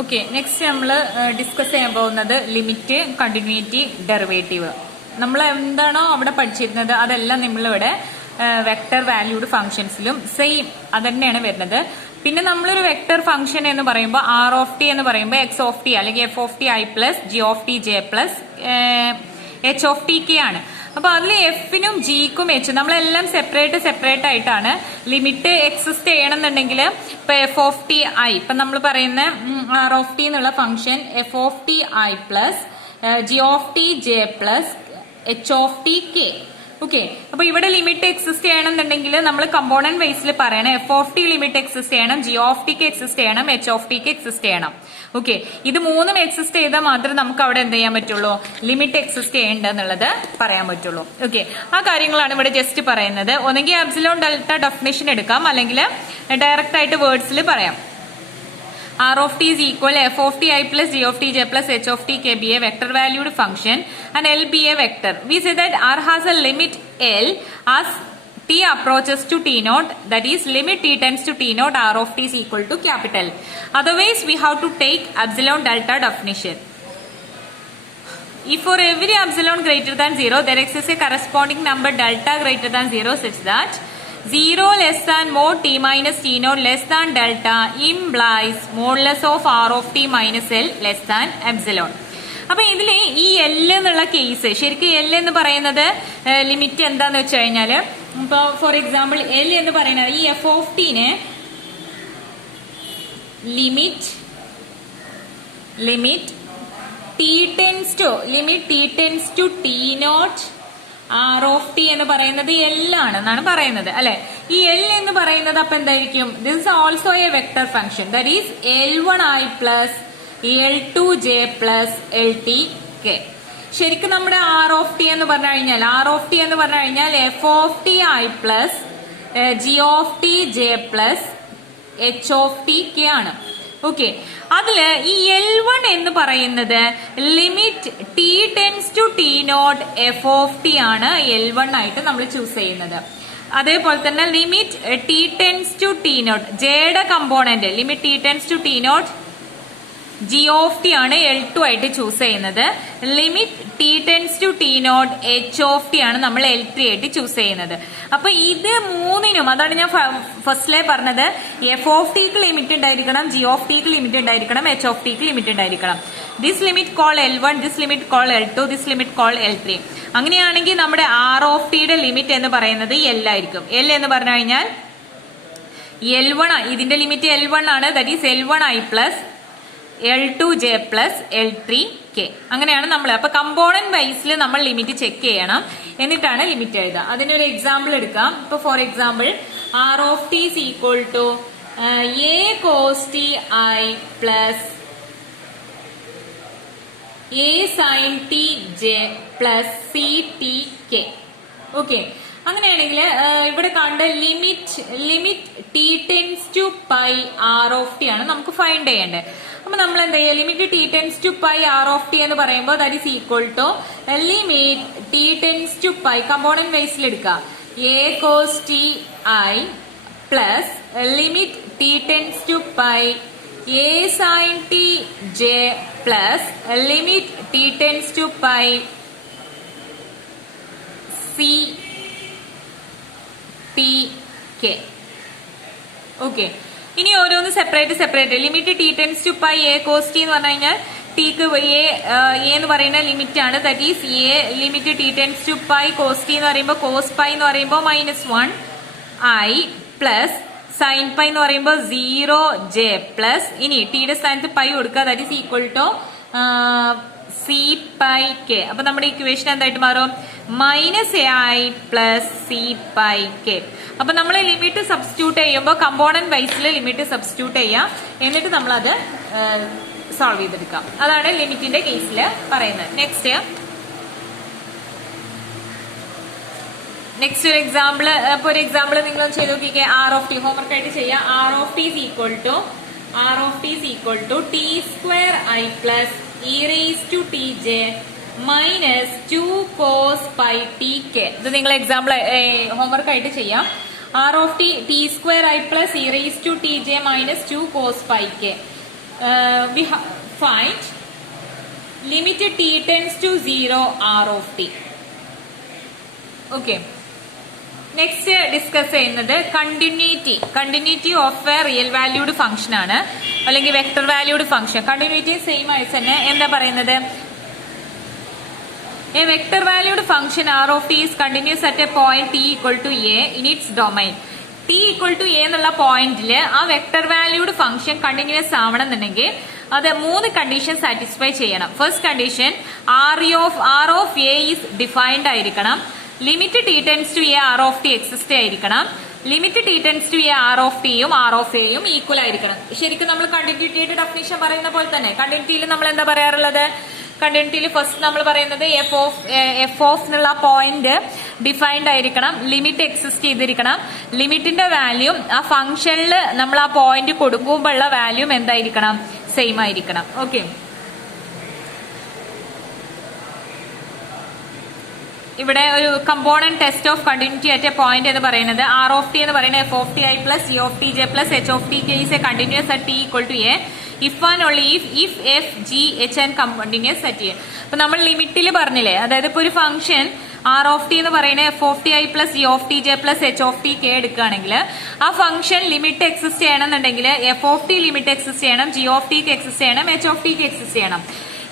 Okay, next നമ്മൾ discuss ചെയ്യാൻ പോകുന്നത് ലിമിറ്റ്, കണ്ടിന്യൂറ്റി, ഡെറിവേറ്റീവ്. നമ്മൾ എന്താണോ അവിടെ പഠിച്ചിരുന്നത് അതെല്ലാം നമ്മളിവിടെ വെക്ടർ വാല്യൂഡ് ഫംഗ്ഷൻസിലും സെയിം അത് തന്നെയാണ് വരുന്നത്. പിന്നെ നമ്മളൊരു വെക്ടർ ഫംഗ്ഷൻ എന്ന് പറയുമ്പോൾ ആർ ഓഫ് ടി എന്ന് പറയുമ്പോൾ എക്സ് ഓഫ് ടി അല്ലെങ്കിൽ F of t i plus g of t j plus h of t k ആണ്. അപ്പൊ അതിൽ എഫിനും ജിക്കും എച്ചും നമ്മളെല്ലാം സെപ്പറേറ്റ് ആയിട്ടാണ്. ലിമിറ്റ് എക്സിസ്റ്റ് ചെയ്യണമെന്നുണ്ടെങ്കിൽ ഇപ്പൊ എഫ് ഓഫ് ടി ഐ, ഇപ്പൊ നമ്മൾ പറയുന്ന ആർ ഓഫ് ടി എന്നുള്ള function F of t i plus g of t j plus h of t k. Okay, അപ്പൊ ഇവിടെ ലിമിറ്റ് എക്സിസ്റ്റ് ചെയ്യണമെന്നുണ്ടെങ്കിൽ നമ്മൾ കമ്പോണന്റ് വൈസിൽ പറയണം. F of T limit exist ചെയ്യണം, ജി ഓഫ് ടിക്ക് എക്സിസ്റ്റ് ചെയ്യണം, H of tick exist ചെയ്യണം. Okay, ഇത് മൂന്നും എക്സിസ്റ്റ് ചെയ്താൽ മാത്രമേ നമുക്ക് അവിടെ എന്ത് ചെയ്യാൻ പറ്റുള്ളൂ, ലിമിറ്റ് എക്സിസ്റ്റ് ചെയ്യേണ്ടതെന്നുള്ളത് പറയാൻ പറ്റുള്ളൂ. ഓക്കെ, ആ കാര്യങ്ങളാണ് ഇവിടെ ജസ്റ്റ് പറയുന്നത്. ഒന്നെങ്കിൽ എപ്സിലോൺ ഡെൽറ്റ ഡെഫിനിഷൻ എടുക്കാം, അല്ലെങ്കിൽ ഡയറക്റ്റ് ആയിട്ട് വേർഡ്സിൽ പറയാം. R of t is equal f of t I plus g of t j plus h of t k be a vector valued function and L be a vector. We say that R has a limit L as t approaches to t naught, that is limit t tends to t naught R of t is equal to capital. Otherwise we have to take epsilon delta definition. If for every epsilon greater than 0 there exists a corresponding number delta greater than 0 such that 0 less than mod t minus t naught less than delta implies modulus of r of t minus l less than epsilon. അപ്പൊ ഇതില് ഈ L എന്നുള്ള case, ശരിക്കും L എന്ന് പറയുന്നത് limit എന്താന്ന് വെച്ച് കഴിഞ്ഞാല്, ഇപ്പൊ ഫോർ എക്സാമ്പിൾ എൽ എന്ന് പറയുന്നത് ഈ എഫ് ഓഫ് ടീനെ limit t tends to t naught r of t എന്ന് പറയുന്നത് എൽ ആണെന്നാണ് പറയുന്നത് അല്ലെ. ഈ എൽ എന്ന് പറയുന്നത് അപ്പൊ എന്തായിരിക്കും, this is also a vector function, that is L1i plus L2j plus LTk. ശരിക്കും നമ്മുടെ ആർ ഓഫ് ടി എന്ന് പറഞ്ഞു കഴിഞ്ഞാൽ f of t i plus g of t j plus h of t k ആണ്. ഓക്കെ, അതില് ഈ L1 എന്ന് പറയുന്നത് limit t tends to t naught f of t ആണ് L1 ആയിട്ട് നമ്മൾ ചൂസ് ചെയ്യുന്നത്. അതേപോലെ തന്നെ limit t tends to t naught ജെയുടെ component limit t tends to t naught g of t ആണ് L2 ആയിട്ട് ചൂസ് ചെയ്യുന്നത്. Limit t tends to t naught h of t ആണ് നമ്മൾ L3 ആയിട്ട് ചൂസ് ചെയ്യുന്നത്. അപ്പൊ ഇത് മൂന്നിനും, അതാണ് ഞാൻ ഫസ്റ്റിലെ പറഞ്ഞത്, എഫ് ഓഫ് ടിക്ക് ലിമിറ്റ് ഉണ്ടായിരിക്കണം, ജി ഓഫ് ടിക്ക് ലിമിറ്റ് ഉണ്ടായിരിക്കണം, എച്ച് ഓഫ് ടിക്ക് ലിമിറ്റ് ഉണ്ടായിരിക്കണം. This limit call L1, this limit call L2, this limit call L3. അങ്ങനെയാണെങ്കിൽ നമ്മുടെ ആർ ഓഫ് ടിയുടെ ലിമിറ്റ് എന്ന് പറയുന്നത് L ആയിരിക്കും. L എന്ന് പറഞ്ഞു കഴിഞ്ഞാൽ L1, ഇതിന്റെ ലിമിറ്റ് L1 ആണ്, that is L1i plus L2j plus L3k. അങ്ങനെയാണ് നമ്മൾ. അപ്പൊ കമ്പോണന്റ് വൈസിൽ നമ്മൾ ലിമിറ്റ് ചെക്ക് ചെയ്യണം, എന്നിട്ടാണ് ലിമിറ്റ് എഴുതുക. അതിനൊരു എക്സാമ്പിൾ എടുക്കാം. ഇപ്പൊ for example r of t is equal to a cos t I plus a sin t j plus c t k. ഓക്കെ, അങ്ങനെയാണെങ്കിൽ ഇവിടെ കണ്ട limit t tends to pi r of t ആണ് നമുക്ക് ഫൈൻഡ് ചെയ്യേണ്ടത്. അപ്പൊ നമ്മൾ എന്താ ചെയ്യുക, limit t tends to pi r of t എന്ന് പറയുമ്പോൾ that is equal to limit t tends to pi component വൈസിൽ എടുക്കുക a cos t i plus limit t tends to pi a sine t j plus limit t tends to pi c t k. Okay, ഇനി ഓരോന്ന് separate limit t tends to pi a cos t എന്ന് പറഞ്ഞു കഴിഞ്ഞാൽ ടിക്ക് a എന്ന് പറയുന്ന limit ആണ്, that is a limit t tends to pi cos t എന്ന് പറയുമ്പോൾ കോസ് പൈ എന്ന് പറയുമ്പോൾ -1i പ്ലസ് സൈൻ പൈ എന്ന് പറയുമ്പോൾ 0j പ്ലസ് ഇനി ടിയുടെ സ്ഥാനത്ത് പൈ കൊടുക്കുക, that is equal to c pi k. അപ്പൊ നമ്മുടെ ഇക്വേഷൻ എന്തായിട്ട് മാറും, -ai plus c pi k. അപ്പൊ നമ്മൾ ലിമിറ്റ് സബ്സ്റ്റിറ്റ്യൂട്ട് ചെയ്യുമ്പോൾ കമ്പോണന്റ് വൈസിൽ ലിമിറ്റ് സബ്സ്റ്റിറ്റ്യൂട്ട് ചെയ്യാം, എന്നിട്ട് നമ്മൾ അത് സോൾവ് ചെയ്തെടുക്കാം. അതാണ് ലിമിറ്റിന്റെ കേസിൽ പറയുന്നത്. നെക്സ്റ്റ് ഒരു എക്സാമ്പിൾ. ഇപ്പൊ ഒരു എക്സാമ്പിൾ നിങ്ങൾ ചെയ്ത് നോക്കിക്കേ. ആർ ഓഫ് ടി ഹോംവർക്ക് ആയിട്ട് ചെയ്യാം. R of t is equal to t square I plus e raised to tj minus 2 cos pi tk. ഇത് നിങ്ങൾ എക്സാമ്പിൾ ഹോംവർക്ക് ആയിട്ട് ചെയ്യാം. R of t t square i plus e raise to t j minus 2 cos pi k. we find limit t tends to 0 r of t. Okay. Next discuss ചെയ്യുന്നത് continuity of a real valued function ആണ്, അല്ലെങ്കിൽ vector valued function. Continuity same ആയി തന്നെ എന്താ പറയുന്നത്? A vector valued function r of t is continuous at a point t equal to a in its domain. T equal to a എന്നുള്ള പോയിന്റിൽ ആ vector valued function continuous ആവണമെന്നുണ്ടെങ്കിൽ അത് 3 condition satisfy ചെയ്യണം. First condition r of a is defined ആയിരിക്കണം. Limit t tends to a r of t exist ആയിരിക്കണം. Limit t tends to a r of ടിയും r of എയും equal ആയിരിക്കണം. ശരിക്കും നമ്മൾ കണ്ടിന്യൂറ്റിയുടെ ഡെഫിനിഷൻ പറയുന്ന പോലെ തന്നെ കണ്ടിന്യൂറ്റിയിൽ നമ്മൾ എന്താ പറയാറുള്ളത്? കണ്ടിന്യൂറ്റിയിൽ ഫസ്റ്റ് നമ്മൾ പറയുന്നത് എഫ് ഓഫ് എന്നുള്ള പോയിന്റ് ഡിഫൈൻഡ് ആയിരിക്കണം, ലിമിറ്റ് എക്സിസ്റ്റ് ചെയ്തിരിക്കണം, ലിമിറ്റിന്റെ വാല്യൂ ആ ഫംഗ്ഷനിൽ നമ്മൾ ആ പോയിന്റ് കൊടുക്കുമ്പോഴുള്ള വാല്യൂ എന്തായിരിക്കണം? സെയിം ആയിരിക്കണം. ഓക്കെ, ഇവിടെ ഒരു component test of continuity at a point എന്ന് പറയുന്നത് ആർ ഓഫ് ടി എന്ന് പറയുന്നത് f of t i plus g of t j plus h of t k is a continuous at t equal to a if and only if f G H and continuous at A. അപ്പൊ നമ്മൾ ലിമിറ്റിൽ പറഞ്ഞില്ലേ, അതായത് ഇപ്പൊ ഒരു function r of t എന്ന് പറയുന്നത് f of t i plus g of t j plus h of t K എടുക്കുകയാണെങ്കിൽ ആ ഫംഗ്ഷൻ ലിമിറ്റ് എക്സിസ്റ്റ് ചെയ്യണമെന്നുണ്ടെങ്കിൽ F of T limit exist ചെയ്യണം, ജി ഓഫ് ടിക്ക് എക്സിസ്റ്റ് ചെയ്യണം, എച്ച് ഓഫ് ടിക്ക് എക്സിസ്റ്റ് ചെയ്യണം.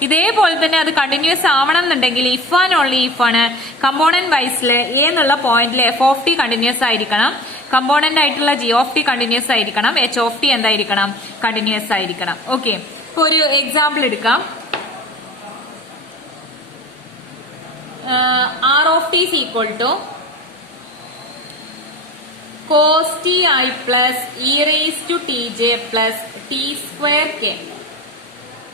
ഇതേപോലെ തന്നെ അത് കണ്ടിന്യൂസ് ആവണം എന്നുണ്ടെങ്കിൽ ഇഫ് ആൻഡ് ഓൺലി ഇഫ് ആണ് കമ്പോണന്റ് വൈസിൽ എ എന്നുള്ള പോയിന്റിൽ എഫ് ഓഫ് ടി കണ്ടിന്യൂസ് ആയിരിക്കണം, കമ്പോണന്റ് ആയിട്ടുള്ള ജി ഓഫ് ടി കണ്ടിന്യൂസ് ആയിരിക്കണം, എച്ച് ഓഫ് ടി എന്തായിരിക്കണം? കണ്ടിന്യൂസ് ആയിരിക്കണം. ഓക്കെ, ഇപ്പൊ ഒരു എക്സാമ്പിൾ എടുക്കാം. R of t is equal to cos t i plus e raise to t j plus t square k.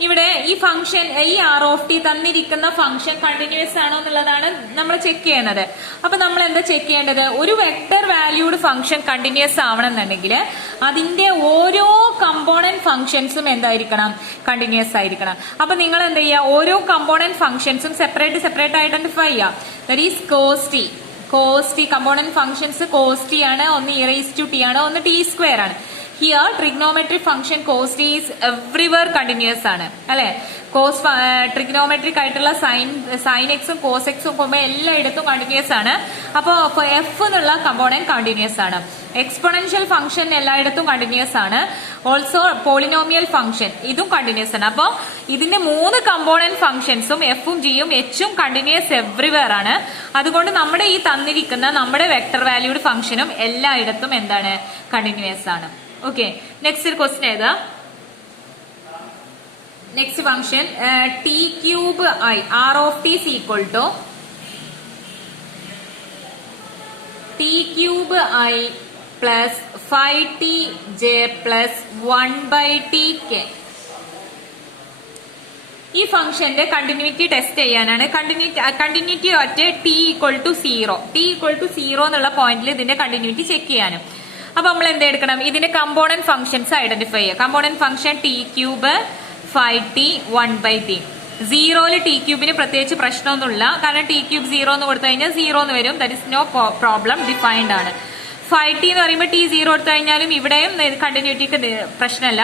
ഇവിടെ ഈ ഫംഗ്ഷൻ, ഈ ആർ ഓഫ് ടി തന്നിരിക്കുന്ന ഫംഗ്ഷൻ കണ്ടിന്യൂസ് ആണോ എന്നുള്ളതാണ് നമ്മൾ ചെക്ക് ചെയ്യുന്നത്. അപ്പൊ നമ്മൾ എന്താ ചെക്ക് ചെയ്യേണ്ടത്? ഒരു വെക്ടർ വാല്യൂഡ് ഫംഗ്ഷൻ കണ്ടിന്യൂസ് ആവണമെന്നുണ്ടെങ്കിൽ അതിന്റെ ഓരോ കമ്പോണന്റ് ഫംഗ്ഷൻസും എന്തായിരിക്കണം? കണ്ടിന്യൂസ് ആയിരിക്കണം. അപ്പൊ നിങ്ങൾ എന്താ ചെയ്യുക? ഓരോ കമ്പോണന്റ് ഫംഗ്ഷൻസും സെപ്പറേറ്റ് ഐഡന്റിഫൈ ചെയ്യുക. That is cos t component functions cos t ആണ്, ഒന്ന് ഇ റേസ് ടു ടി ആണ്, ഒന്ന് ടി സ്ക്വയർ ആണ്. Here trigonometric function cos t is everywhere continuous ആണ് അല്ലെ. കോസ് ട്രിഗ്നോമെട്രിക് ആയിട്ടുള്ള സൈൻ എക്സും കോസ് എക്സും പോകുമ്പോൾ എല്ലായിടത്തും കണ്ടിന്യൂസ് ആണ്. അപ്പോൾ എഫ് എന്നുള്ള കമ്പോണന്റ് കണ്ടിന്യൂസ് ആണ്. എക്സ്പൊണൻഷ്യൽ ഫംഗ്ഷൻ എല്ലായിടത്തും കണ്ടിന്യൂസ് ആണ്. ഓൾസോ പോളിനോമിയൽ ഫംഗ്ഷൻ ഇതും കണ്ടിന്യൂസ് ആണ്. അപ്പോൾ ഇതിന്റെ 3 കമ്പോണന്റ് ഫംഗ്ഷൻസും എഫും ജിയും എച്ചും കണ്ടിന്യൂസ് എവ്രിവെയർ ആണ്. അതുകൊണ്ട് നമ്മുടെ ഈ തന്നിരിക്കുന്ന നമ്മുടെ വെക്ടർ വാല്യൂഡ് ഫംഗ്ഷനും എല്ലായിടത്തും എന്താണ്? കണ്ടിന്യൂസ് ആണ്. ഓക്കെ, നെക്സ്റ്റ് ഒരു ക്വസ്റ്റ്യൻ ഏതാ? Next function t cube i r of t is equal to t cube i plus 5t j plus 1/t k. ഈ ഫംഗ്ഷന്റെ കണ്ടിന്യൂറ്റി ടെസ്റ്റ് ചെയ്യാനാണ്. Continuity at t equal to 0 എന്നുള്ള പോയിന്റിൽ ഇതിന്റെ continuity check ചെയ്യാനും. അപ്പൊ നമ്മൾ എന്ത് എടുക്കണം? ഇതിന്റെ കമ്പോണന്റ് ഫംഗ്ഷൻസ് ഐഡന്റിഫൈ ചെയ്യുക. Component function t cube 5t 1/t. 0 t ക്യൂബിന് പ്രത്യേകിച്ച് പ്രശ്നമൊന്നുമില്ല, കാരണം ടി ക്യൂബ് 0 എന്ന് കൊടുത്തു കഴിഞ്ഞാൽ 0 എന്ന് വരും. That is no problem, defined ആണ്. 5t എന്ന് പറയുമ്പോൾ ടി 0 എടുത്തു കഴിഞ്ഞാലും ഇവിടെയും കണ്ടിന്യൂറ്റിക്ക് പ്രശ്നമല്ല.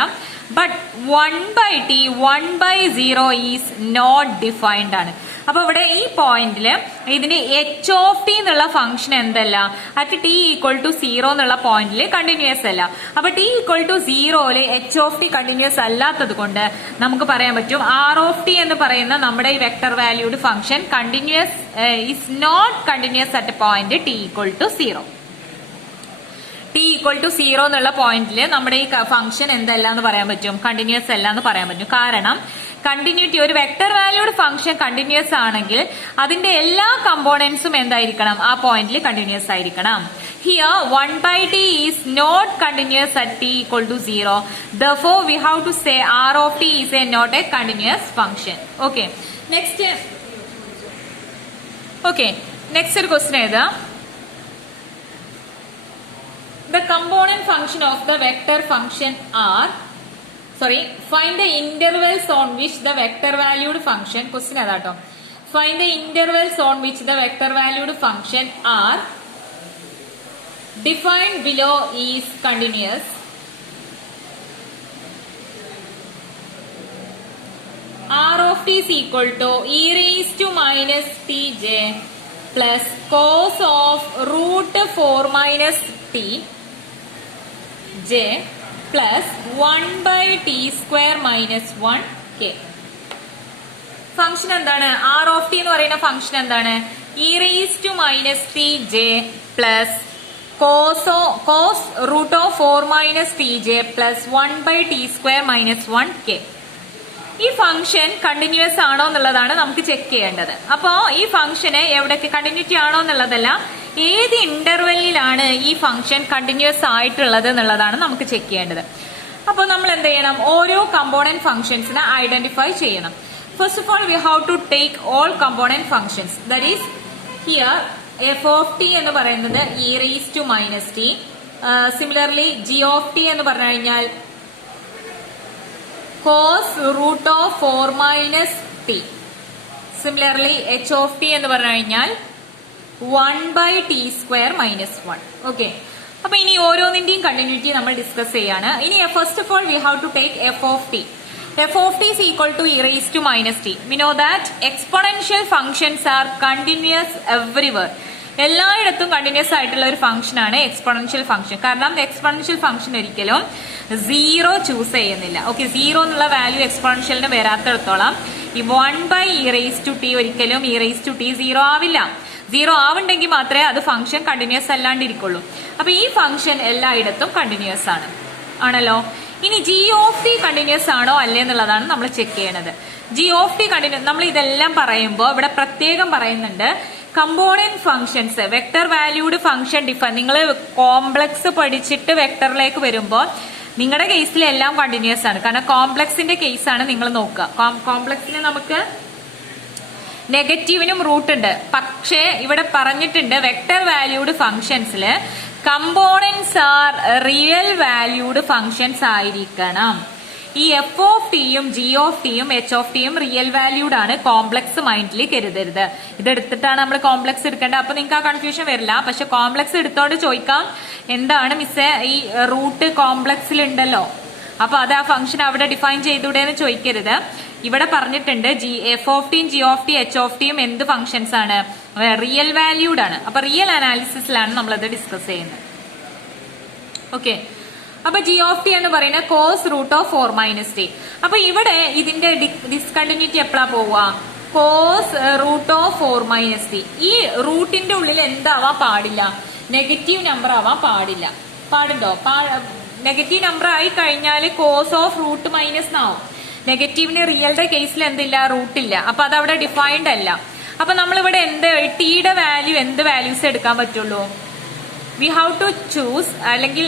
But 1/t 1/0 is not defined ആണ്. അപ്പൊ ഇവിടെ ഈ പോയിന്റില് ഇതിന്റെ എച്ച് ഓഫ് ടി എന്നുള്ള ഫംഗ്ഷൻ എന്തല്ല? അറ്റ് ടി ഈക്വൽ ടു 0 എന്നുള്ള പോയിന്റിൽ കണ്ടിന്യൂസ് അല്ല. അപ്പൊ t equal to 0 h of t continuous അല്ലാത്തത് കൊണ്ട് നമുക്ക് പറയാൻ പറ്റും ആർ ഓഫ് ടി എന്ന് പറയുന്ന നമ്മുടെ ഈ vector valued function continuous is not continuous at point t equal to 0. T equal to 0 എന്നുള്ള പോയിന്റിൽ നമ്മുടെ ഈ ഫംഗ്ഷൻ എന്തല്ല എന്ന് പറയാൻ പറ്റും? കണ്ടിന്യൂസ് അല്ല എന്ന് പറയാൻ പറ്റും. കാരണം കണ്ടിന്യൂറ്റി, ഒരു വെക്ടർ വാല്യൂഡ് ഫംഗ്ഷൻ കണ്ടിന്യൂസ് ആണെങ്കിൽ അതിന്റെ എല്ലാ കമ്പോണൻസും എന്തായിരിക്കണം? ആ പോയിന്റിൽ കണ്ടിന്യൂസ് ആയിരിക്കണം. Here 1/t is not continuous at t equal to 0. Therefore we have to say r of t is not a continuous function. Okay, next ഒരു ക്വസ്റ്റ്യൻ ഏതാ? The component function of the vector function are, find the intervals on which the vector valued function, question adato, find the intervals on which the vector valued function are defined below is continuous, of t is equal to e raised to minus tj plus cos of root 4 minus t j plus 1 by t square minus 1 k. Function എന്താണ്? R of t എന്ന് പറയുന്ന function എന്താണ്? E raise to minus t j plus cos root of 4 minus t j plus 1 by t square minus 1 k. ഈ function continuous ആണോ എന്നുള്ളതാണ് നമുക്ക് check ചെയ്യേണ്ടത്. അപ്പോ ഈ ഫംഗ്ഷന് എവിടേക്ക് കണ്ടിന്യൂറ്റി ആണോ എന്നുള്ളതല്ല, ഏത് ഇന്റർവെല്ലിലാണ് ഈ ഫംഗ്ഷൻ കണ്ടിന്യൂസ് ആയിട്ടുള്ളത് എന്നുള്ളതാണ് നമുക്ക് ചെക്ക് ചെയ്യേണ്ടത്. അപ്പോൾ നമ്മൾ എന്ത് ചെയ്യണം? ഓരോ കമ്പോണന്റ് ഫംഗ്ഷൻസിനെ ഐഡന്റിഫൈ ചെയ്യണം. First of all, we have to take all component functions. That is, here f of t എന്ന് പറയുന്നത് e raised to minus t. Similarly, g of t എന്ന് പറഞ്ഞു കഴിഞ്ഞാൽ cos root of 4 minus t. Similarly, h of t എന്ന് പറഞ്ഞു കഴിഞ്ഞാൽ 1 by t square minus 1. Okay. അപ്പൊ ഇനി ഓരോന്നിന്റെയും കണ്ടിന്യൂറ്റി നമ്മൾ ഡിസ്കസ് ചെയ്യാണ്. ഇനി first of all we have to take f of t. f of t is equal to e raised to minus t. We know that exponential functions are continuous everywhere. എല്ലായിടത്തും continuous ആയിട്ടുള്ള ഒരു function ആണ് exponential function. കാരണം exponential function ഒരിക്കലും 0 choose ചെയ്യുന്നില്ല. Okay, 0 എന്നുള്ള value എക്സ്പോണൻഷ്യലിന് വരാത്തിടത്തോളം ഈ 1 by e raised to t ഒരിക്കലും e raised to t 0 ആവില്ല. 0 ആവുണ്ടെങ്കിൽ മാത്രമേ അത് ഫംഗ്ഷൻ കണ്ടിന്യൂസ് അല്ലാണ്ടിരിക്കുള്ളൂ. അപ്പൊ ഈ ഫംഗ്ഷൻ എല്ലായിടത്തും കണ്ടിന്യൂസ് ആണല്ലോ. ഇനി ജി ഓഫ് ടി കണ്ടിന്യൂസ് ആണോ അല്ലേ എന്നുള്ളതാണ് നമ്മൾ ചെക്ക് ചെയ്യണത്. ജി ഓഫ് ടി കണ്ടിന്യൂസ്, നമ്മൾ ഇതെല്ലാം പറയുമ്പോൾ ഇവിടെ പ്രത്യേകം പറയുന്നുണ്ട് component functions, vector valued function define. നിങ്ങൾ കോംപ്ലക്സ് പഠിച്ചിട്ട് വെക്ടറിലേക്ക് വരുമ്പോൾ നിങ്ങളുടെ കേസിൽ എല്ലാം കണ്ടിന്യൂസ് ആണ്. കാരണം കോംപ്ലക്സിന്റെ കേസാണ് നിങ്ങൾ നോക്കുക. കോംപ്ലക്സിന് നമുക്ക് നെഗറ്റീവിനും റൂട്ട് ഉണ്ട്. പക്ഷേ ഇവിടെ പറഞ്ഞിട്ടുണ്ട് വെക്ടർ വാല്യൂഡ് ഫംഗ്ഷൻസിൽ components are real valued functions ആയിരിക്കണം. ഈ എഫ് ഓഫ് ടിയും ജി ഓഫ് ടിയും എച്ച് ഓഫ് ടിയും റിയൽ വാല്യൂഡ് ആണ്. കോംപ്ലക്സ് മൈൻഡിൽ കരുതരുത്. ഇതെടുത്തിട്ടാണ് നമ്മൾ കോംപ്ലക്സ് എടുക്കേണ്ടത്. അപ്പൊ നിങ്ങൾക്ക് ആ കൺഫ്യൂഷൻ വരില്ല. പക്ഷെ കോംപ്ലക്സ് എടുത്തോണ്ട് ചോദിക്കാം, എന്താണ് മിസ്സേ ഈ റൂട്ട് കോംപ്ലക്സിൽ ഉണ്ടല്ലോ, അപ്പൊ അത് ആ ഫംഗ്ഷൻ അവിടെ ഡിഫൈൻ ചെയ്തൂടെന്ന് ചോദിക്കരുത്. ഇവിടെ പറഞ്ഞിട്ടുണ്ട് എഫ് ഓഫ് ടിയും g of t h of ടിയും എന്ത് ഫംഗ്ഷൻസ് ആണ്? റിയൽ വാല്യൂഡ് ആണ്. അപ്പൊ റിയൽ അനാലിസിസിലാണ് നമ്മളത് ഡിസ്കസ് ചെയ്യുന്നത്. ഓക്കെ, അപ്പൊ ജി ഓഫ് ടി എന്ന് പറയുന്നത് cos root of 4 minus t. അപ്പൊ ഇവിടെ ഇതിന്റെ ഡിസ്കണ്ടിന്യൂറ്റി എപ്പോഴാ പോവുക? Cos root of 4 minus t. ഈ റൂട്ടിന്റെ ഉള്ളിൽ എന്താവാൻ പാടില്ല? നെഗറ്റീവ് നമ്പർ ആവാൻ പാടില്ല. പാടുണ്ടോ? നെഗറ്റീവ് നമ്പർ ആയി കഴിഞ്ഞാൽ കോസ് ഓഫ് റൂട്ട് മൈനസ് ആവും. നെഗറ്റീവിന് റിയലിന്റെ കേസിൽ എന്തില്ല? റൂട്ടില്ല. അപ്പൊ അത് അവിടെ ഡിഫൈൻഡ് അല്ല. അപ്പൊ നമ്മളിവിടെ ടിയുടെ വാല്യൂ എന്ത് വാല്യൂസ് എടുക്കാൻ പറ്റുള്ളൂ? വി ഹാവ് ടു ചൂസ്, അല്ലെങ്കിൽ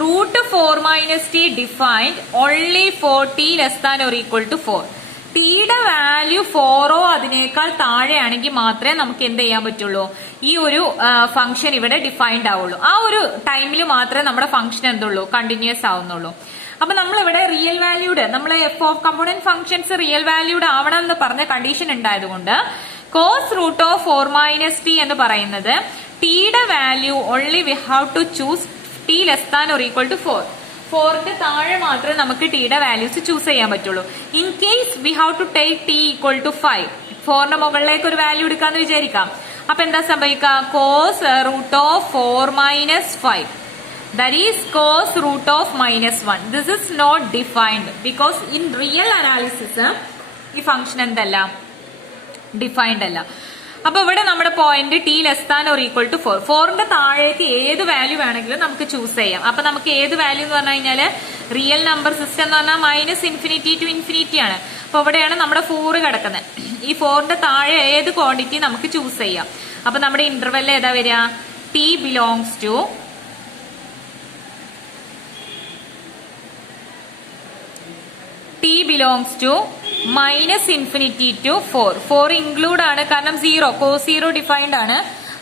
root 4 minus t defined only for t less than or equal to 4. ടിയുടെ വാല്യൂ 4ഓ അതിനേക്കാൾ താഴെയാണെങ്കിൽ മാത്രമേ നമുക്ക് എന്ത് ചെയ്യാൻ പറ്റുള്ളൂ? ഈ ഒരു ഫംഗ്ഷൻ ഇവിടെ ഡിഫൈൻഡ് ആവുള്ളൂ. ആ ഒരു ടൈമിൽ മാത്രമേ നമ്മുടെ ഫംഗ്ഷൻ എന്തുള്ളൂ? കണ്ടിന്യൂസ് ആവുന്നുള്ളൂ. അപ്പൊ നമ്മളിവിടെ റിയൽ വാല്യൂഡ്, നമ്മൾ f of component functions real valued ആവണം എന്ന് പറഞ്ഞ കണ്ടീഷൻ ഉണ്ടായതുകൊണ്ട് cos root of 4 minus t എന്ന് പറയുന്നത് ടിയുടെ value only we have to choose t less than or equal to 4. 4ന്റെ താഴെ മാത്രമേ നമുക്ക് ടിയുടെ വാല്യൂസ് ചൂസ് ചെയ്യാൻ പറ്റുള്ളൂ. In case we have to take t equal to 5, 4ന്റെ മുകളിലേക്ക് ഒരു വാല്യൂ എടുക്കാന്ന് വിചാരിക്കാം. അപ്പൊ എന്താ സംഭവിക്കുക? Cos root of 4 minus 5, that is cos root of minus 1. This is not defined because in real analysis ഈ ഫംഗ്ഷൻ എന്തല്ല? ഡിഫൈൻഡ് അല്ല. അപ്പൊ ഇവിടെ നമ്മുടെ point t less than or equal to 4. 4ന്റെ താഴേക്ക് ഏത് വാല്യൂ വേണമെങ്കിലും നമുക്ക് ചൂസ് ചെയ്യാം. അപ്പൊ നമുക്ക് ഏത് വാല്യൂ എന്ന് പറഞ്ഞു കഴിഞ്ഞാല് റിയൽ നമ്പർ സിസ്റ്റം എന്ന് പറഞ്ഞാൽ മൈനസ് ഇൻഫിനിറ്റി ടു ഇൻഫിനിറ്റി ആണ്. അപ്പൊ ഇവിടെയാണ് നമ്മുടെ 4 കിടക്കുന്നത്. ഈ 4ന്റെ താഴെ ഏത് ക്വാണ്ടിറ്റി നമുക്ക് ചൂസ് ചെയ്യാം. അപ്പൊ നമ്മുടെ ഇന്റർവെൽ ഏതാ വരിക? T belongs to minus infinity to 4. 4 include ആണ്, കാരണം 0 കോസ് 0 ഡിഫൈൻഡ് ആണ്.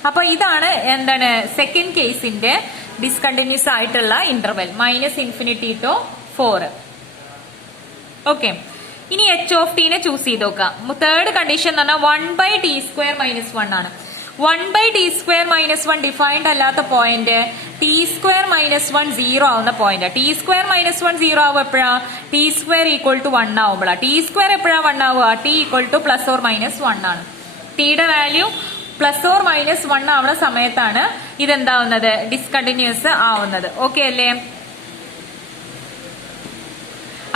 അപ്പൊ ഇതാണ് എന്താണ് സെക്കൻഡ് കേസിന്റെ ഡിസ്കണ്ടിന്യൂസ് ആയിട്ടുള്ള interval, minus infinity to 4. Okay, ഇനി എച്ച് ഓഫ് ടീനെ ചൂസ് ചെയ്ത് നോക്കാം. തേർഡ് കണ്ടീഷൻ എന്ന് പറഞ്ഞാൽ 1 ബൈ ടി സ്ക്വയർ മൈനസ് 1 ആണ്. 1/t²-1 ഡിഫൈൻഡ് അല്ലാത്ത പോയിന്റ് t²-1 0 ആവുന്ന പോയിന്റ്. t²-1 0 ആവുക എപ്പോഴാ? t² = 1 ആവുമ്പോഴാ. t² എപ്പോഴാ 1 ആവുക? t ±1 ആണ്. ടിയുടെ വാല്യൂ +or-1 ആവുന്ന സമയത്താണ് ഇതെന്താവുന്നത്? ഡിസ്കണ്ടിന്യൂസ് ആവുന്നത്. ഓക്കെ അല്ലേ?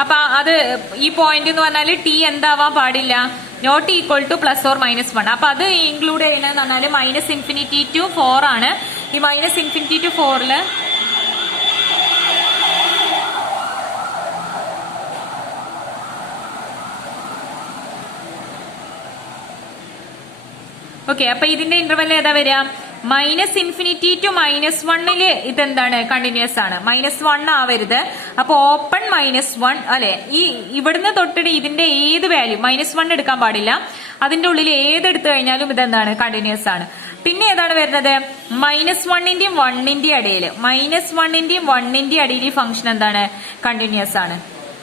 അപ്പൊ അത് ഈ പോയിന്റ് എന്ന് പറഞ്ഞാല് ടി എന്താവാൻ പാടില്ല? Not equal to +or-1. അപ്പൊ അത് ഇൻക്ലൂഡ് ചെയ്യുന്നതെന്ന് പറഞ്ഞാല് -∞ to 4 ആണ്. ഈ -∞ to 4 ഓക്കെ. അപ്പൊ ഇതിന്റെ ഇന്റർവെൽ ഏതാ വരിക? -∞ to -1 ഇതെന്താണ്? കണ്ടിന്യൂസ് ആണ്. -1 ആവരുത്. അപ്പൊ ഓപ്പൺ -1 അല്ലെ? ഈ ഇവിടുന്ന് തൊട്ടിട്ട് ഇതിന്റെ ഏത് വാല്യൂ -1 എടുക്കാൻ പാടില്ല. അതിന്റെ ഉള്ളിൽ ഏതെടുത്തു കഴിഞ്ഞാലും ഇതെന്താണ്? കണ്ടിന്യൂസ് ആണ്. പിന്നെ ഏതാണ് വരുന്നത്? -1ന്റെയും 1ന്റെയും ഇടയിൽ -1ന്റെയും 1ന്റെയും ഇടയിൽ ഈ ഫംഗ്ഷൻ എന്താണ്? കണ്ടിന്യൂസ് ആണ്.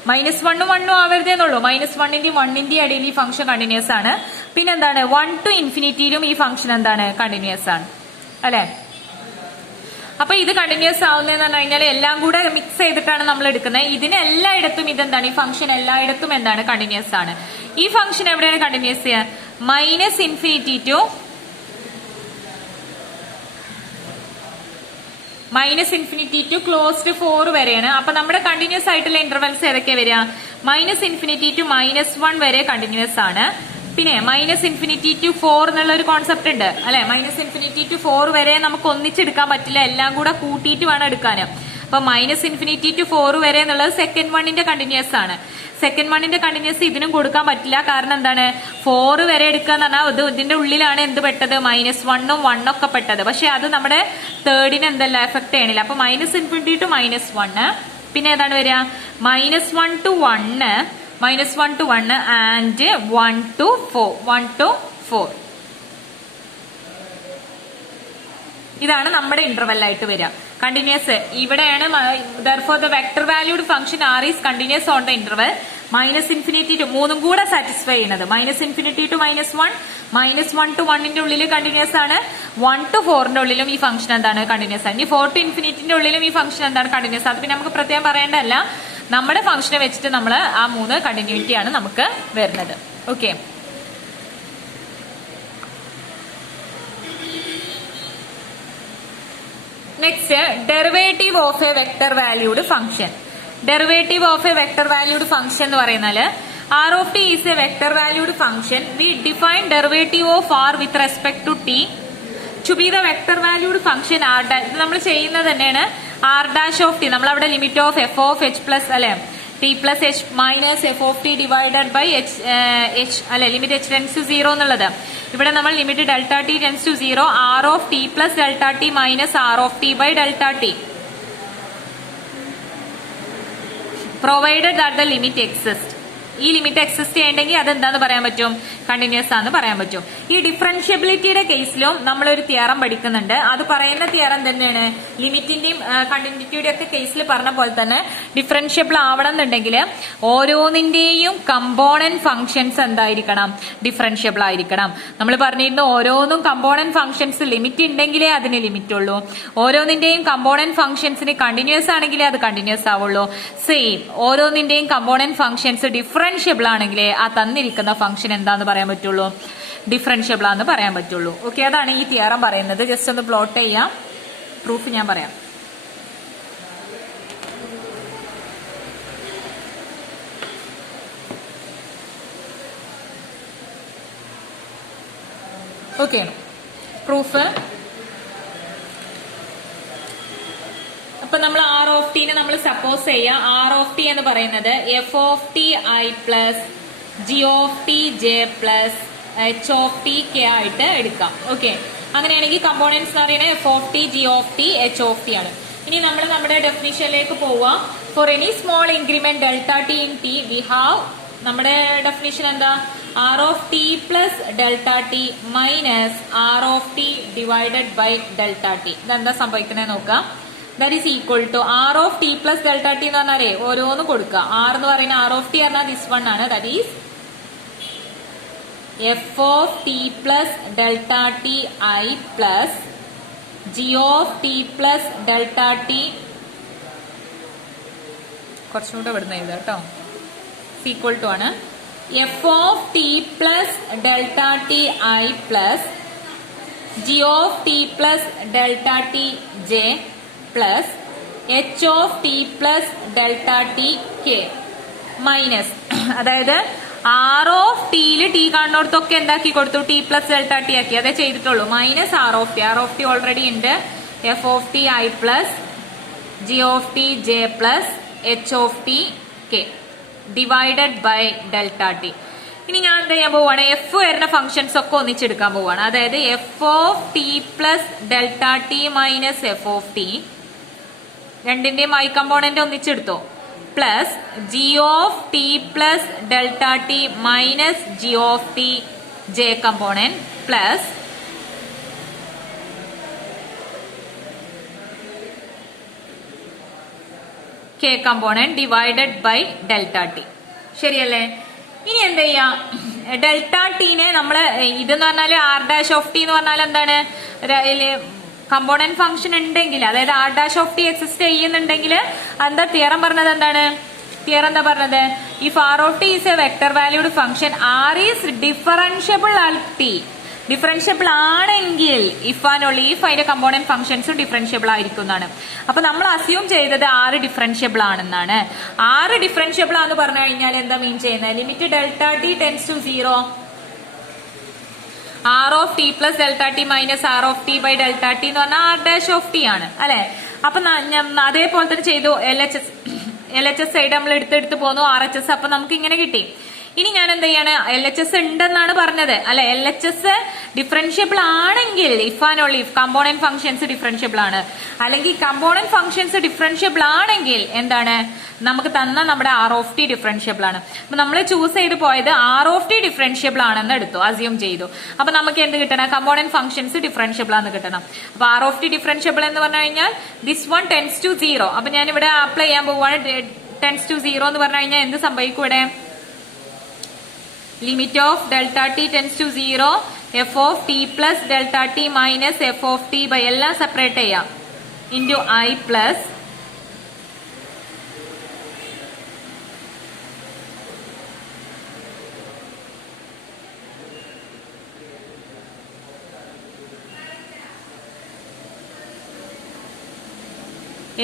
-1 ഉം 1 ഉം ആവരുതേ എന്നുള്ളൂ. -1ന്റെയും 1ന്റെയും ഇടയിൽ ഈ ഫംഗ്ഷൻ കണ്ടിന്യൂസ് ആണ്. പിന്നെ എന്താണ്? 1 to ∞ ഈ ഫംഗ്ഷൻ എന്താണ്? കണ്ടിന്യൂസ് ആണ് അല്ലെ? അപ്പൊ ഇത് കണ്ടിന്യൂസ് ആവുന്നതെന്ന് പറഞ്ഞു കഴിഞ്ഞാൽ എല്ലാം കൂടെ മിക്സ് ചെയ്തിട്ടാണ് നമ്മൾ എടുക്കുന്നത്. ഇതിന് എല്ലായിടത്തും ഇതെന്താണ്? ഈ ഫംഗ്ഷൻ എല്ലായിടത്തും എന്താണ്? കണ്ടിന്യൂസ് ആണ്. ഈ ഫംഗ്ഷൻ എവിടെയാണ് കണ്ടിന്യൂസ് ചെയ്യുക? -∞ to -∞ to ക്ലോസ്ഡ് 4 വരെയാണ്. അപ്പൊ നമ്മുടെ കണ്ടിന്യൂസ് ആയിട്ടുള്ള ഇന്റർവെൽസ് ഏതൊക്കെയാ വരിക? -∞ to -1 വരെ കണ്ടിന്യൂസ് ആണ്. പിന്നെ -∞ to 4 എന്നുള്ള ഒരു കോൺസെപ്റ്റ് ഉണ്ട് അല്ലെ? -∞ to 4 വരെ നമുക്ക് ഒന്നിച്ചെടുക്കാൻ പറ്റില്ല. എല്ലാം കൂടെ കൂട്ടിയിട്ട് വേണം എടുക്കാൻ. അപ്പൊ -∞ to 4 വരെ എന്നുള്ളത് സെക്കൻഡ് വണ്ണിന്റെ കണ്ടിന്യൂസ് ആണ്. സെക്കൻഡ് വണ്ണിന്റെ കണ്ടിന്യൂസ് ഇതിനും കൊടുക്കാൻ പറ്റില്ല. കാരണം എന്താണ്? 4 വരെ എടുക്കുക എന്ന് പറഞ്ഞാൽ ഇതിന്റെ ഉള്ളിലാണ് എന്ത് പെട്ടത്? -1 ഉം 1 ഒക്കെ പെട്ടത്. പക്ഷെ അത് നമ്മുടെ തേർഡിന് എന്തല്ല എഫക്ട് ചെയ്യണില്ല. അപ്പൊ -∞ to -1. പിന്നെ ഏതാണ് വരിക? -1 to 1 -1 to 1 and 1 to 4. ഇതാണ് നമ്മുടെ ഇന്റർവെൽ ആയിട്ട് വരിക. കണ്ടിന്യൂസ് ഇവിടെയാണ്. therefore the vector valued function r is continuous on the interval -∞ to മൂന്നും കൂടെ സാറ്റിസ്ഫൈ ചെയ്യുന്നത്. -∞ to -1 -1 to 1ന്റെ ഉള്ളിൽ കണ്ടിന്യൂസ് ആണ്. 1 to 4ന്റെ ഉള്ളിലും ഈ ഫംഗ്ഷൻ എന്താണ്? കണ്ടിന്യൂസ് ആണ്. ഇനി 4 to ∞ ഉള്ളിലും ഈ ഫംഗ്ഷൻ എന്താണ്? കണ്ടിന്യൂസ്. അത് പിന്നെ നമുക്ക് പ്രത്യേകം പറയേണ്ടതല്ല. നമ്മുടെ ഫംഗ്ഷനെ വെച്ചിട്ട് നമ്മൾ ആ 3 കണ്ടിന്യൂറ്റി ആണ് നമുക്ക് വരുന്നത്. Okay. Next derivative of A vector valued function. Derivative of A vector valued function എന്ന് പറയുന്നത് r of t is a vector valued function. We define derivative of r with respect to t to be the vector valued function r dash. ഇത് നമ്മൾ ചെയ്യുന്നത് തന്നെയാണ്. r dash of t നമ്മൾ അവിടെ limit of f of h plus അല്ലെ t plus h minus f of t divided by h അല്ലെ limit h tends to 0 എന്നുള്ളത്. ഇവിടെ നമ്മൾ limit delta t tends to 0 r of t plus delta t minus r of t by delta t provided that the limit exist. ഈ limit exist ചെയ്യണമെങ്കിൽ അതെന്താന്ന് പറയാൻ പറ്റും? Continuous ആണെന്ന് പറയാൻ പറ്റും. ഈ ഡിഫറൻഷ്യബിലിറ്റിയുടെ കേസിലും നമ്മളൊരു തിയറം പഠിക്കുന്നുണ്ട്. അത് പറയുന്ന തിയറം തന്നെയാണ് ലിമിറ്റിന്റെയും കണ്ടിന്യൂറ്റിയുടെ ഒക്കെ കേസിൽ പറഞ്ഞ പോലെ തന്നെ ഡിഫറൻഷ്യബിൾ ആവണം എന്നുണ്ടെങ്കിൽ ഓരോന്നിന്റെയും കമ്പോണന്റ് ഫംഗ്ഷൻസ് എന്തായിരിക്കണം? ഡിഫറൻഷ്യബിൾ ആയിരിക്കണം. നമ്മൾ പറഞ്ഞിരുന്നു ഓരോന്നും കമ്പോണന്റ് ഫംഗ്ഷൻസ് ലിമിറ്റ് ഉണ്ടെങ്കിലേ അതിന് ലിമിറ്റ് ഉള്ളൂ. ഓരോന്നിന്റെയും കമ്പോണന്റ് ഫംഗ്ഷൻസിന് കണ്ടിന്യൂസ് ആണെങ്കിലേ അത് കണ്ടിന്യൂസ് ആവുള്ളൂ. സെയിം ഓരോന്നിന്റെയും കമ്പോണന്റ് ഫംഗ്ഷൻസ് ഡിഫറൻഷ്യബിൾ ആണെങ്കിലേ ആ തന്നിരിക്കുന്ന ഫംഗ്ഷൻ എന്താന്ന് പറയാൻ പറ്റുള്ളൂ? ഡിഫറൻഷ്യബിൾ ആണെന്ന് പറയാൻ പറ്റുള്ളൂ. ഓക്കെ. അതാണ് ഈ തിയറം പറയുന്നത്. ജസ്റ്റ് ഒന്ന് പ്ലോട്ട് ചെയ്യാം. പ്രൂഫ് ഞാൻ പറയാം. ഓക്കെ. പ്രൂഫ് അപ്പൊ നമ്മൾ ആർ ഓഫ് ടിനെ നമ്മൾ സപ്പോസ് ചെയ്യാം. ആർ ഓഫ് ടി എന്ന് പറയുന്നത് f of t i plus g of t j plus h of t k ആയിട്ട് എടുക്കാം. ഓക്കെ. അങ്ങനെയാണെങ്കിൽ കമ്പോണൻസ് എന്ന് പറയുന്നത് f of t g of t h of t ആണ്. ഇനി നമ്മൾ നമ്മുടെ ഡെഫിനിഷനിലേക്ക് പോവാം. For any small increment delta t in t we have നമ്മുടെ ഡെഫിനിഷൻ എന്താ? R of t plus delta t minus r of t divided by delta t. ഇതെന്താ സംഭവിക്കുന്നത് നോക്കാം. That is equal to r of t plus delta t എന്ന് പറഞ്ഞാലേ ഓരോന്ന് കൊടുക്കുക. R എന്ന് പറയുന്ന ആർ ഓഫ് ടി പറഞ്ഞാൽ ദിസ് വൺ ആണ്. That is f of t plus delta t i plus g of t plus delta t, കുറച്ചും കൂടെ ഇവിടുന്ന് എഴുതാം കേട്ടോ, ഈക്വൽ ടു ആണ് f of t plus delta t i plus g of t plus delta t j plus h of t plus delta T K minus, അതായത് r of ടിയിൽ t കാണുന്നിടത്തൊക്കെ എന്താക്കി കൊടുത്തു, ടി പ്ലസ് ഡെൽറ്റ ടി ആക്കി, അതേ ചെയ്തിട്ടുള്ളൂ. Minus r of t already ഉണ്ട്, f of t i plus g of t j plus h of t k divided by delta t. ഇനി ഞാൻ എന്ത് ചെയ്യാൻ പോവാണ്, എഫ് വരുന്ന ഫംഗ്ഷൻസ് ഒക്കെ ഒന്നിച്ചെടുക്കാൻ പോവാണ്. അതായത് f of t plus delta t minus f of t, രണ്ടിന്റെയും ഐ കമ്പോണന്റ് ഒന്നിച്ചെടുത്തോ, plus g of t plus delta t minus g of t j component plus k component divided by delta t. ശരിയല്ലേ? ഇനി എന്ത് ചെയ്യാം, delta ടീനെ നമ്മള് ഇതെന്ന് പറഞ്ഞാല് R dash of t എന്ന് പറഞ്ഞാൽ എന്താണ്, കമ്പോണന്റ് ഫംഗ്ഷൻ ഉണ്ടെങ്കിൽ, അതായത് r dash of t exist ചെയ്യുന്നുണ്ടെങ്കിൽ എന്താ തിയറം പറഞ്ഞത്, എന്താണ് തിയറം എന്താ പറഞ്ഞത്, if r of t is a vector valued function r is differentiable at t, differentiable ആണെങ്കിൽ ഇഫ് ആൻഡ് ഓൺലി ഇഫ് അതിന്റെ കമ്പോണന്റ് ഫംഗ്ഷൻസും ഡിഫറൻഷ്യബിൾ ആയിരിക്കും എന്നാണ്. അപ്പൊ നമ്മൾ അസ്യൂം ചെയ്തത് ആറ് ഡിഫറൻഷ്യബിൾ ആണെന്നാണ്. ആറ് ഡിഫറൻഷ്യബിൾ ആണെന്ന് പറഞ്ഞു കഴിഞ്ഞാൽ എന്താ മീൻ ചെയ്യുന്നത്, limit delta t tends to 0, r of t plus delta t minus r of t by delta t എന്ന് പറഞ്ഞാൽ ആർ ഡാഷ് ഓഫ് ടി ആണ് അല്ലെ. അപ്പൊ അതേപോലെ തന്നെ ചെയ്തു. എൽ എച്ച് എസ് സൈഡ് നമ്മൾ എടുത്തെടുത്ത് പോന്നു, ആർ എച്ച് എസ്, അപ്പൊ നമുക്ക് ഇങ്ങനെ കിട്ടി. ഇനി ഞാൻ എന്ത് ചെയ്യാണ്, എൽ എച്ച് എസ് ഉണ്ടെന്നാണ് പറഞ്ഞത് അല്ലെ. എൽ എച്ച് എസ് ഡിഫറൻഷ്യബിൾ ആണെങ്കിൽ if and only if component functions differentiable ആണ്, അല്ലെങ്കിൽ കമ്പോണന്റ് ഫംഗ്ഷൻസ് ഡിഫറൻഷ്യബിൾ ആണെങ്കിൽ എന്താണ്, നമുക്ക് തന്ന നമ്മുടെ ആർ ഓഫ് ടി ഡിഫറൻഷ്യബിൾ ആണ്. അപ്പൊ നമ്മൾ ചൂസ് ചെയ്ത് പോയത് ആർ ഓഫ് ടി ഡിഫറൻഷ്യബിൾ ആണെന്ന് എടുത്തു, അസ്യൂം ചെയ്തു. അപ്പൊ നമുക്ക് എന്ത് കിട്ടണം, കമ്പോണന്റ് ഫംഗ്ഷൻസ് ഡിഫറൻഷ്യബിൾ ആണെന്ന് കിട്ടണം. അപ്പൊ ആർ ഓഫ് ടി ഡിഫറൻഷ്യബിൾ എന്ന് പറഞ്ഞു കഴിഞ്ഞാൽ ദിസ് വൺ ടെൻസ് ടു 0. അപ്പൊ ഞാൻ ഇവിടെ അപ്ലൈ ചെയ്യാൻ പോവാണ്, ടെൻസ് ടു 0 എന്ന് പറഞ്ഞു കഴിഞ്ഞാൽ എന്ത് സംഭവിക്കും, ഇവിടെ limit of delta t tends to 0 f of t plus delta t minus f of t by എല്ലാം സെപ്പറേറ്റ് ചെയ്യാം into i plus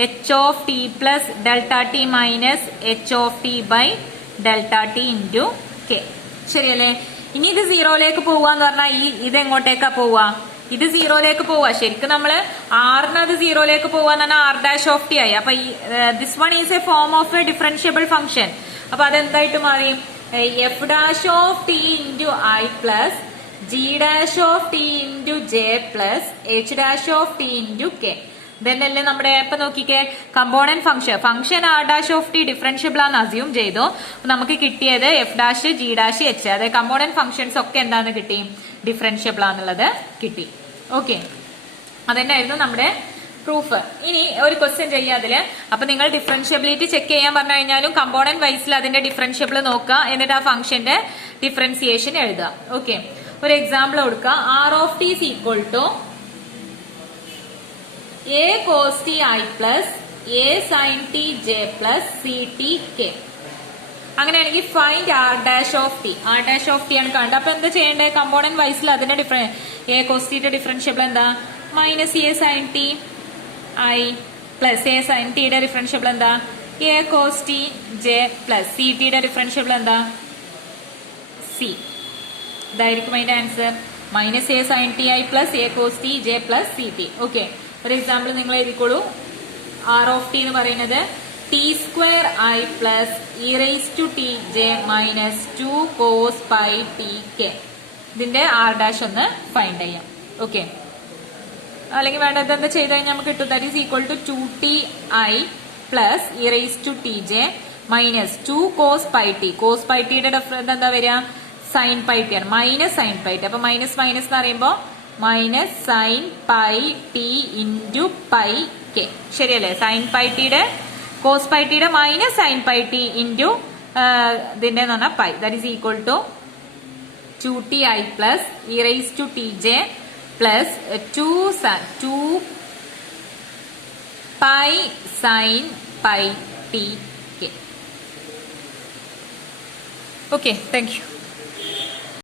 h of t plus delta t minus h of t by delta t into k. ശരിയല്ലേ? ഇനി ഇത് 0ലേക്ക് പോവാന്ന് പറഞ്ഞാൽ ഇത് എങ്ങോട്ടേക്കാ പോവാ, ഇത് 0ലേക്ക് പോവാ. ശരിക്കും നമ്മള് ആറിന് അത് 0ലേക്ക് പോവാന്ന് പറഞ്ഞാൽ ആർ ഡാഷ് ഓഫ് ടി ആയി. അപ്പൊ this one is a form of a differentiable function. അപ്പൊ അതെന്തായിട്ട് മാറി, f dash of t into i plus g dash of t into j plus h dash of t into k. ഇതന്നെയല്ലേ നമ്മുടെ ഇപ്പൊ നോക്കിക്കേ, component function r dash of t differentiable ആണെന്ന് assume ചെയ്തു. നമുക്ക് കിട്ടിയത് f dash g dash h, അതായത് component functions ഒക്കെ എന്താന്ന് കിട്ടി, ഡിഫറൻഷ്യബിൾ ആണെന്നുള്ളത് കിട്ടി. ഓക്കെ, അതന്നെയായിരുന്നു നമ്മുടെ പ്രൂഫ്. ഇനി ഒരു ക്വസ്റ്റ്യൻ ചെയ്യാം അതില്. അപ്പൊ നിങ്ങൾ ഡിഫറൻഷ്യബിലിറ്റി ചെക്ക് ചെയ്യാൻ പറഞ്ഞു കഴിഞ്ഞാലും കമ്പോണന്റ് വൈസിൽ അതിന്റെ ഡിഫറൻഷ്യബിൾ നോക്കുക, എന്നിട്ട് ആ ഫംഗ്ഷന്റെ ഡിഫറൻസിയേഷൻ എഴുതുക. ഓക്കെ, ഒരു എക്സാമ്പിൾ കൊടുക്കുക. R of t is equal to a cos t i plus a sine t j plus c t k. അങ്ങനെയാണെങ്കിൽ find r dash of t. R dash of t ആണ് കണ്ടത്. അപ്പൊ എന്താ ചെയ്യേണ്ടത്, component വൈസിൽ അതിന്റെ എ കോസ് ടിയുടെ differentiable എന്താ, minus a sine t i plus a sine ടിയുടെ ഡിഫറൻഷ്യബിൾ എന്താ, a cos t j plus c ടിയുടെ ഡിഫറൻഷ്യബിൾ എന്താ, സി. ഇതായിരിക്കും അതിന്റെ answer, minus a sine t i plus a cos t j plus c t. Okay, ഒരു example നിങ്ങൾ എഴുതിക്കോളൂ. R of t എന്ന് പറയുന്നത് t square i plus e raise to t j minus 2 cos pi t k. ഇതിന്റെ r dash ഒന്ന് find ചെയ്യാം. Okay, അല്ലെങ്കിൽ വേണ്ടത് എന്താ ചെയ്ത് കഴിഞ്ഞാൽ നമുക്ക് കിട്ടും, that is equal to 2ti plus e raise to t j minus 2 cos pi t. Cos pi ടിയുടെ ഡിഫറൻസ് എന്താ വരിക, സൈൻ പൈ ടി ആണ്, മൈനസ് സൈൻ പൈ ടി. അപ്പൊ മൈനസ് മൈനസ് എന്ന് പറയുമ്പോൾ minus sine pi t into pi k. ശരിയല്ലേ? Sine pi ടിയുടെ cos pi ടിയുടെ minus sine pi t into ഇതിന്റെ എന്ന് പറഞ്ഞാൽ pi, that is equal to 2ti plus e raised to tj plus 2 pi sin pi t k. Okay, thank you.